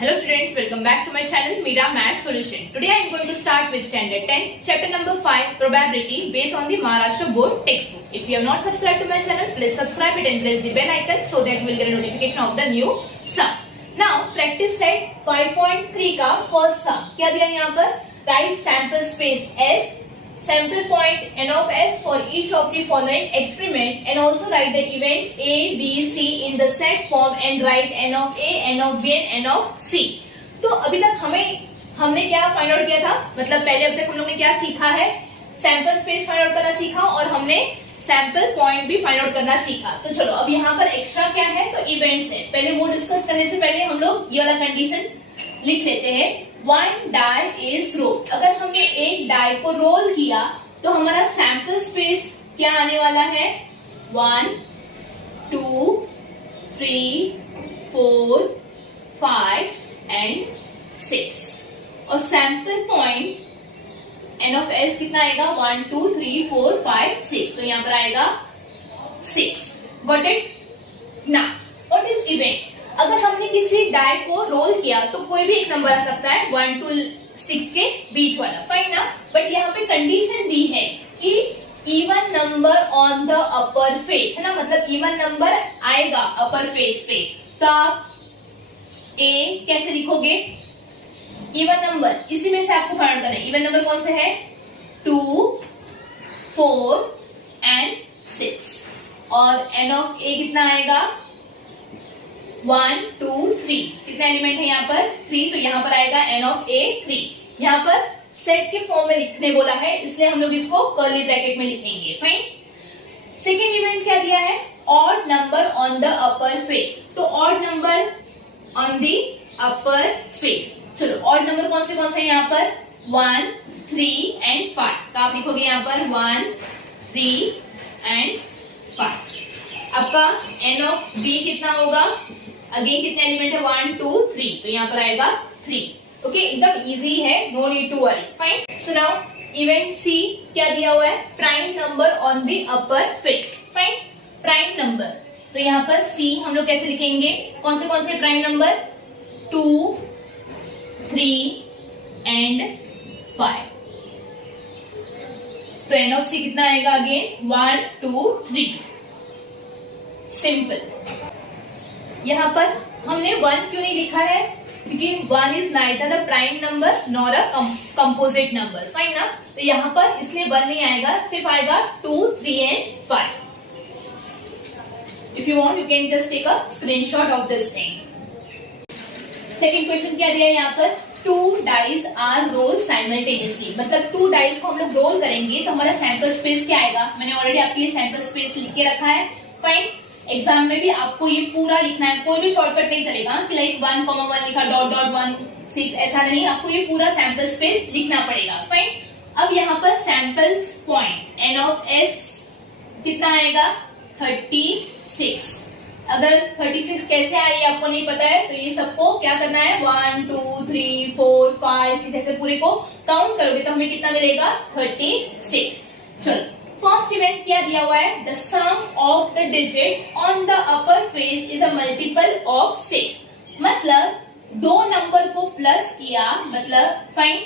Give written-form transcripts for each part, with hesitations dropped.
Hello students, welcome back to my channel Mira Math Solution. Today I am going to start with standard 10, chapter number 5, probability based on the Maharashtra board textbook. If you have not subscribed to my channel, please subscribe it and press the bell icon so that you will get a notification of the new sum. Now practice set 5.3 का first sum. क्या दिया यहाँ पर? Write sample space S, sample point n of S for each of the following experiment and also write the event A, B, C in the set form and write n of A, n of B and n of C. तो अभी तक हमने क्या find out किया था, मतलब पहले अब तक हम लोग ने क्या सीखा है, सैंपल स्पेस फाइंड आउट करना सीखा और हमने सैंपल पॉइंट भी फाइंड आउट करना सीखा. तो चलो अब यहाँ पर एक्स्ट्रा क्या है, तो इवेंट्स है. पहले वो डिस्कस करने से पहले हम लोग ये वाला कंडीशन लिख लेते हैं. One die is roll. अगर हमने एक डाई को रोल किया तो हमारा सैंपल स्पेस क्या आने वाला है, 1 2 3 4 5 एंड 6 और sample point n of s कितना आएगा, 1 2 3 4 5 6. तो यहाँ पर आएगा 6. Got it. Now what is event. अगर हमने किसी डाई को रोल किया तो कोई भी एक नंबर आ सकता है 1 to 6 के बीच वाला, फाइन ना. बट यहाँ पे कंडीशन दी है कि even number on the upper face, है ना, मतलब इवन नंबर आएगा अपर फेस पे. तो आप ए कैसे लिखोगे, इवन नंबर, इसी में से आपको फाइंड करना है. इवन नंबर कौन से है, 2 4 एंड 6 और एन ऑफ ए कितना आएगा, 1 2 3. कितना एलिमेंट है यहाँ पर, 3. तो यहाँ पर आएगा एन ऑफ ए 3. यहाँ पर सेट के फॉर्म में लिखने बोला है, इसलिए हम लोग इसको कर्ली ब्रैकेट में लिखेंगे. फाइन. सेकेंड इवेंट क्या दिया है, odd number on the upper face. तो odd number on the upper face. चलो ऑड नंबर कौन से यहाँ पर, 1 3 एंड 5. तो आप लिखोगे यहाँ पर 1 3 एंड 5. आपका एन ऑफ बी कितना होगा, अगेन कितने एलिमेंट है, 1 2 3. तो यहाँ पर आएगा 3. ओके, एकदम इजी है, no need to worry. Fine. So now event C क्या दिया हुआ है, prime number on the upper face. Fine, prime number. तो यहाँ पर सी हम लोग कैसे लिखेंगे, कौन से प्राइम नंबर, 2 3 एंड 5. तो एन ऑफ सी कितना आएगा, अगेन 1 2 3. सिंपल. यहाँ पर हमने 1 क्यों नहीं लिखा है, क्योंकि 1 is neither a prime number nor a composite number. Fine ना. तो यहाँ पर इसलिए 1 नहीं आएगा, सिर्फ आएगा 2 3 and 5. If you want you can just take a screenshot of this thing. Second question क्या दिया है यहाँ पर, 2 डाइस आर रोल साइमल्टेनियसली. मतलब 2 डाइस को हम लोग रोल करेंगे तो हमारा सैंपल स्पेस क्या आएगा. मैंने ऑलरेडी आपके लिए सैंपल स्पेस लिख के रखा है. फाइन. एग्जाम में भी आपको ये पूरा लिखना है, कोई भी शॉर्टकट नहीं चलेगा कि लाइक 1,1 लिखा .1 6, ऐसा नहीं. आपको ये पूरा सैंपल स्पेस लिखना पड़ेगा. फाइन. अब यहाँ पर sample point n of s कितना आएगा, 36. अगर 36 कैसे आई आपको नहीं पता है तो ये सबको क्या करना है, 1 2 3 4 5 6 ऐसे पूरे को काउंट करोगे तो हमें कितना मिलेगा, 36. चलो फर्स्ट इवेंट क्या दिया हुआ है, the sum of the digit on the upper face is a multiple of 6. मतलब 2 नंबर को प्लस किया, मतलब फाइन,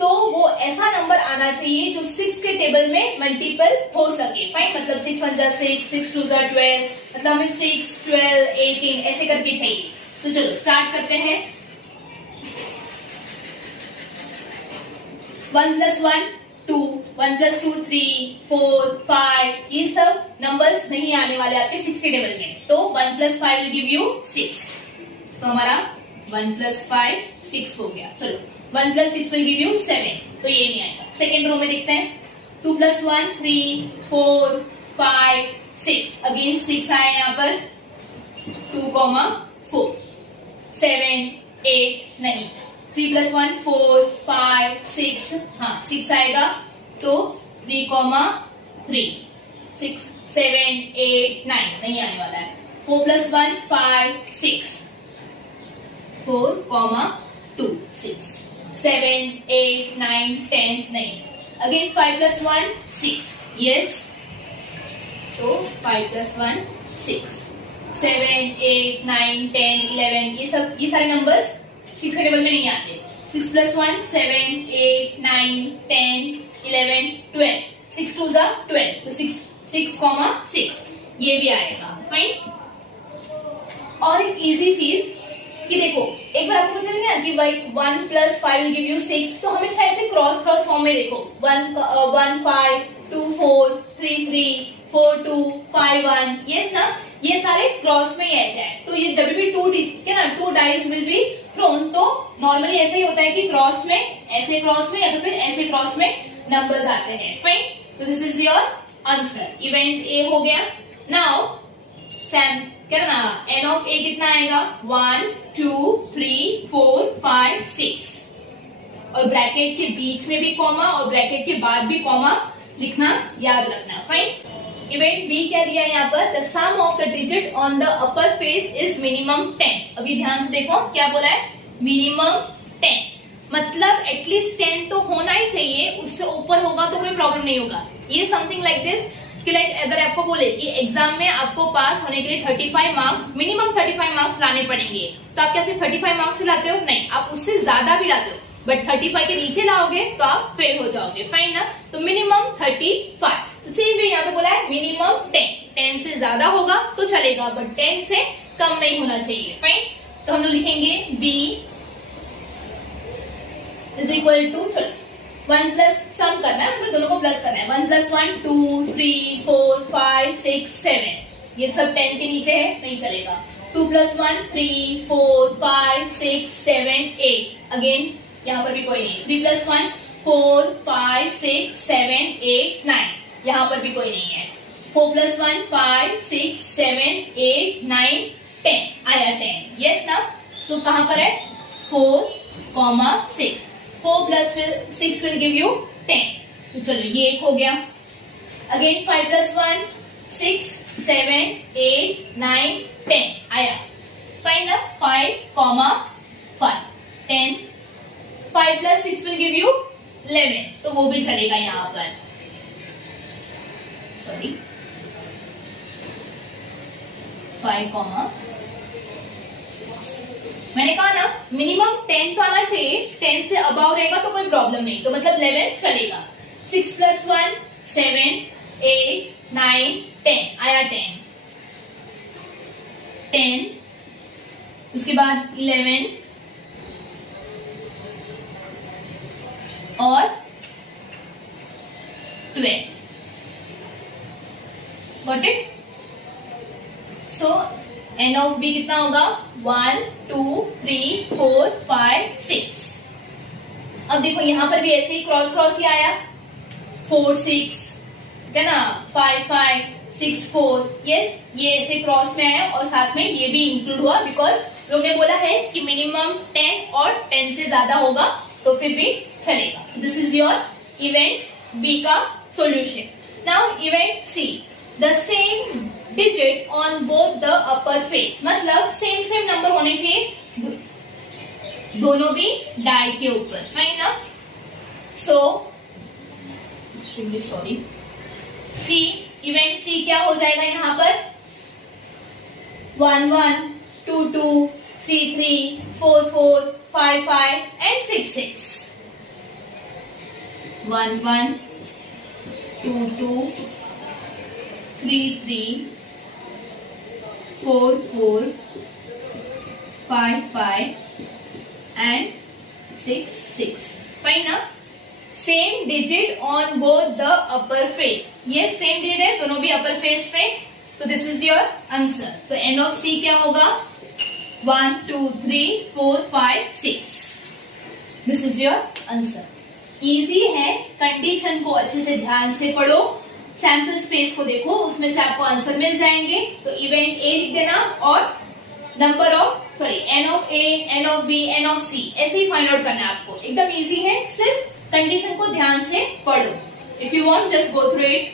तो वो ऐसा नंबर आना चाहिए जो 6 के टेबल में मल्टीपल हो सके. फाइन. मतलब 6 1 जा 6 6 2 जा 12, मतलब हमें 6 12 18 ऐसे करके चाहिए. तो चलो स्टार्ट करते हैं. 1 + 1 2, 1 + 2 3 4 5. ये सब नंबर्स नहीं आने वाले आपके 6 के टेबल में. तो 1 + 5 विल गिव यू 6. तो हमारा 1 + 5 6 हो गया. चलो 1 + 6 विल गिव यू 7. तो ये नहीं आएगा. सेकेंड रो में देखते हैं, 2 + 1 3 4 5 6. अगेन 6 आया यहाँ पर, 2, 4 7 8 नहीं. 3 + 1 4 5 6, हाँ 6 आएगा. तो 3, 3 6 7 8 9 नहीं आने वाला है. 4 + 1 5 6 4, 2 6 7 8 9 10 नहीं. Again 5 + 1 6, yes. तो 5 + 1 6 7 8 9 10 11 ये सारे नंबर्स 6 के टेबल में नहीं आते। 6 + 1 7 8 9 10 11 12, 6 2 जा 12, तो 6 6, ये भी आएगा। फाइन। और एक इजी चीज कि देखो, एक बार आपको पता चल गया कि भाई 1 + 5 will give you 6, तो हमेशा ऐसे क्रॉस फॉर्म में देखो, 1 5 2 4 3 3 4 2 5 1, यस ना, ये सारे क्रॉस में ही ऐसे है। तो ये जब भी two dice will be thrown, तो नॉर्मली ऐसा ही होता है कि क्रॉस में, ऐसे क्रॉस में या तो फिर ऐसे क्रॉस में नंबर्स आते हैं। फाइन। तो this is your answer. Event A हो गया। नाउ सैम क्या ना, एन ऑफ ए कितना आएगा, 1 2 3 4 5 6, और ब्रैकेट के बीच में भी कॉमा और ब्रैकेट के बाद भी कॉमा लिखना याद रखना। फाइन। इवेंट बी क्या दिया है यहाँ पर, the sum of the digit on the upper face is minimum 10। अभी ध्यान से देखो क्या बोला है, मिनिमम 10, मतलब एटलीस्ट 10 तो होना ही चाहिए, उससे ऊपर होगा तो कोई प्रॉब्लम नहीं होगा। ये समथिंग लाइक दिस कि लाइक अगर आपको बोले कि एग्जाम में आपको पास होने के लिए 35 मार्क्स, मिनिमम 35 मार्क्स लाने पड़ेंगे, तो आप क्या सिर्फ 35 मार्क्स से लाते हो, नहीं, आप उससे ज्यादा भी लाते हो, बट 35 के नीचे लाओगे तो आप फेल हो जाओगे। फाइन ना। तो मिनिमम 35। तो सेम वे यहाँ पे बोला है मिनिमम 10 से ज्यादा होगा तो चलेगा, बट 10 से कम नहीं होना चाहिए। फाइन। तो हम लोग लिखेंगे b इज इक्वल टू, चलो 1 प्लस सम करना है, मतलब दोनों को प्लस करना है, 1 + 1 2 3 4 5 6 7, ये सब 10 के नीचे है, नहीं चलेगा। 2 + 1 3 4 5 6 7 8, अगेन यहाँ पर भी कोई नहीं। 3 + 1 4 5 6 7 8 9, यहाँ पर भी कोई नहीं है। 4 + 1 5 6 7 8 9 10, आया 10, यस ना। तो कहाँ पर है, 4, 6, 4 + 6 will give you 10। तो चलो ये एक हो गया। अगेन 5 + 1 6 7 8 9 10, आया। फाइन ना, 5, 5 10, 5 + 6 will give you 11, तो वो भी चलेगा यहाँ पर। सॉरी 5, मैंने कहा ना मिनिमम 10 तो आना चाहिए, 10 से अबाव रहेगा तो कोई प्रॉब्लम नहीं, तो मतलब 11 चलेगा। 6 + 1 7 8 9 10, आया 10, उसके बाद 11 और 12, got it. So n of b कितना होगा, 1 2 3 4 5 6। अब देखो यहाँ पर भी ऐसे ही क्रॉस ही आया, 4 6, है ना, 5 5 6 4, यस, ये ऐसे क्रॉस में आया और साथ में ये भी इंक्लूड हुआ, बिकॉज लोग ने बोला है कि मिनिमम 10 और 10 से ज्यादा होगा तो फिर भी चलेगा। This is your event B का solution. Now event C, the same digit on both the upper face, मतलब सेम नंबर होने चाहिए दोनों भी डाई के ऊपर। फाइन ना। सो सॉरी, सी, इवेंट सी क्या हो जाएगा यहाँ पर, 1 1 2 2 3 3 4 4 5 5 and 6 6, 1 1 2 2 3 3 4 4 5 5 and 6 6। फाइन ना। Same digit on both the upper face, ये सेम डिजिट है दोनों भी अपर फेस पे, तो दिस इज योर आंसर। तो एन ऑफ सी क्या होगा, 1 2 3 4 5 6, this is your answer. Easy है, कंडीशन को अच्छे से ध्यान से पढ़ो, सैंपल स्पेस को देखो, उसमें से आपको आंसर मिल जाएंगे। तो इवेंट ए लिख देना और number of, sorry, n of A, n of B, n of C, ऐसे ही फाइंड आउट करना है आपको। एकदम इजी है, सिर्फ कंडीशन को ध्यान से पढ़ो। If you want just go through it.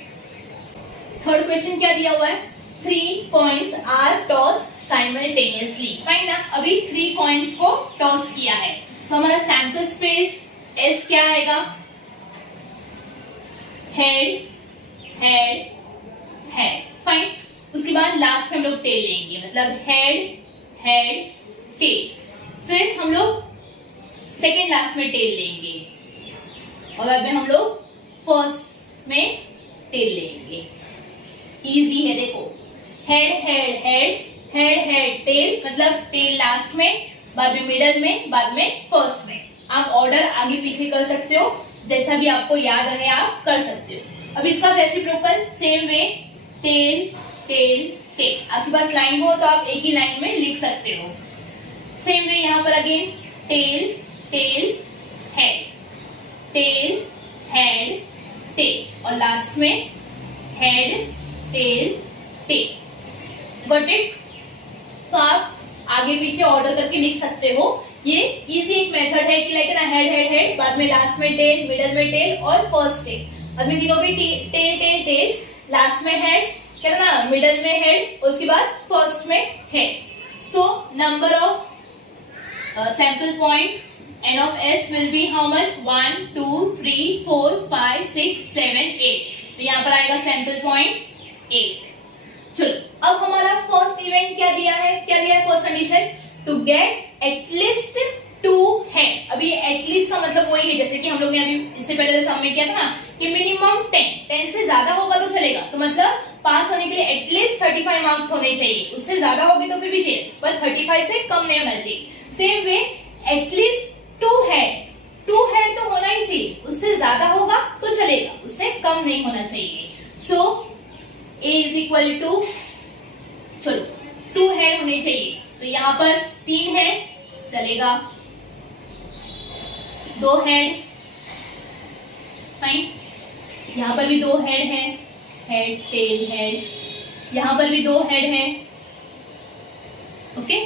Third question क्या दिया हुआ है, 3 coins are toss simultaneously. Fine ना, अभी 3 कॉइन्स को टॉस किया है, तो हमारा सैंपल स्पेस एस क्या आएगा, हेड हेड हेड। फाइन। उसके बाद लास्ट में हम लोग टेल लेंगे, मतलब हेड हेड टेल। फिर हम लोग सेकेंड लास्ट में टेल लेंगे और बाद में हम लोग फर्स्ट में टेल लेंगे। इजी है, देखो head head head head head tail, मतलब टेल लास्ट में, बाद में मिडल में, बाद में फर्स्ट में। आप ऑर्डर आगे पीछे कर सकते हो, जैसा भी आपको याद रहे आप कर सकते हो। अब इसका reciprocal same way, tail tail tail. आपके पास लाइन हो तो आप एक ही लाइन में लिख सकते हो। सेम वे यहाँ पर again tail tail head, tail head tail, और लास्ट में head tail tail. Got it? तो आप आगे पीछे ऑर्डर करके लिख सकते हो। ये इजी एक मेथड है कि लाइक ना हेड हेड हेड, बाद में लास्ट में टेल, मिडल में टेल और फर्स्ट टेल। बाद में तीनों भी टेल टेल टेल, लास्ट में हेड, क्या ना मिडल में हेड, उसके बाद फर्स्ट में head. So number of sample point n of s will be how much? 1 2 3 4 5 6 7 8। तो यहाँ पर आएगा सैंपल पॉइंट 8। चलो अब हमारा फर्स्ट इवेंट क्या दिया है, क्या दिया है first condition? To get at least 2 head. अभी एटलीस्ट का मतलब वही है जैसे कि हम लोग ने अभी इससे पहले सम में किया था ना कि मिनिमम 10 से ज्यादा होगा तो चलेगा। तो मतलब पास होने के लिए एटलीस्ट 35 मार्क्स होने चाहिए, उससे ज्यादा होगी तो फिर भी चाहिए, पर 35 से कम नहीं होना चाहिए। सेम वे एटलीस्ट 2 हेड तो होना ही चाहिए, उससे ज्यादा होगा तो चलेगा, उससे कम नहीं होना चाहिए। सो a इज इक्वल टू, चलो 2 हेड होने चाहिए, तो यहाँ पर 3 हेड चलेगा, 2 हेड फाइन, यहाँ पर भी 2 हेड है, हेड टेल हेड, यहाँ पर भी 2 हेड है। ओके,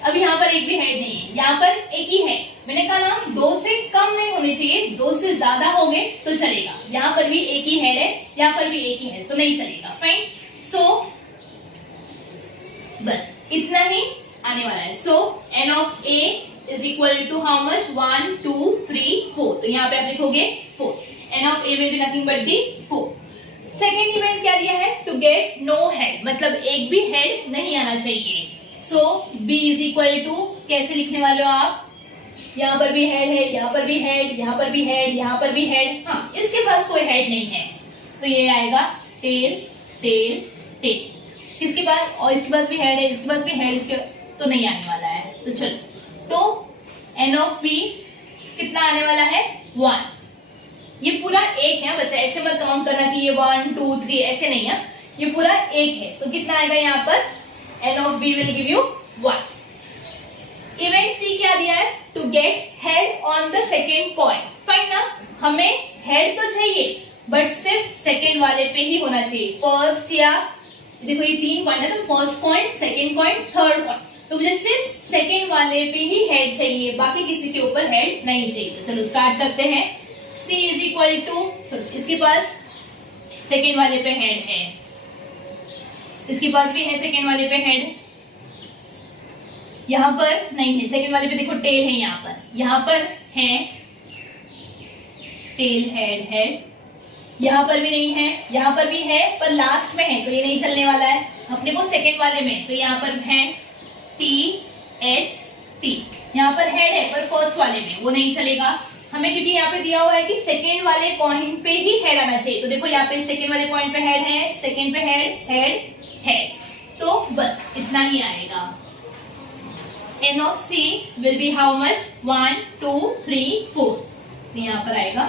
अब यहाँ पर एक भी हेड नहीं है, यहाँ पर एक ही है। मैंने कहा ना 2 से कम नहीं होने चाहिए, 2 से ज्यादा हो गए तो चलेगा। यहाँ पर भी एक ही हेड है, यहाँ पर भी एक ही है, तो नहीं चलेगा। फाइन, सो बस इतना ही आने वाला है। So n of a is equal to how much? 1 2 3 4। तो यहाँ पे आप लिखोगे 4। n of a will be nothing but the 4। Second event क्या दिया है? टू गेट नो हेड, मतलब एक भी हेड नहीं आना चाहिए। सो b इज इक्वल टू, कैसे लिखने वाले हो आप? यहाँ पर भी हेड है, यहाँ पर भी हेड, यहाँ पर भी हेड, यहाँ पर भी हेड। हाँ, इसके पास कोई हेड नहीं है तो ये आएगा टेल टेल टेल। किसके पास? और इसके पास भी हेड है, इसके पास भी हेड, इसके तो नहीं आने वाला है। तो चलो, तो n of b कितना आने वाला है? 1। ये पूरा एक है बच्चा, ऐसे मत काउंट करना कि ये 1 2 3 ऐसे नहीं है, ये पूरा एक है। तो कितना आएगा यहाँ पर? n of b will give you 1। Event C क्या दिया है? To get head on the second point. Fine ना, हमें हेड तो चाहिए बट सिर्फ सेकेंड वाले पे ही होना चाहिए। फर्स्ट या देखो ये 3 पॉइंट है, तो first point, second point, third point, तो मुझे सिर्फ सेकेंड वाले पे ही हेड चाहिए, बाकी किसी के ऊपर हेड नहीं चाहिए। तो चलो स्टार्ट करते हैं। c इज इक्वल टू, चलो इसके पास सेकेंड वाले पे हेड है, इसके पास भी है सेकेंड वाले पे हेड, यहाँ पर नहीं है, सेकेंड वाले पे देखो टेल है, यहाँ पर है टेल हेड हेड, यहाँ पर भी नहीं है, यहाँ पर भी है पर लास्ट में है तो ये नहीं चलने वाला है अपने को सेकेंड वाले में। तो यहाँ पर है टी एच टी, यहाँ पर हेड है पर फर्स्ट वाले में वो नहीं चलेगा हमें, क्योंकि यहाँ पे दिया हुआ है कि सेकेंड वाले पॉइंट पे ही हेड आना चाहिए। तो देखो यहाँ पे सेकेंड वाले पॉइंट पे हेड है, सेकेंड पे हेड हेड हेड, तो बस इतना ही आएगा। n of c will be how much? 1 2 3 4। यहाँ पर आएगा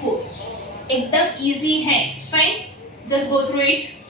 4। एकदम इजी है। Fine, just go through it.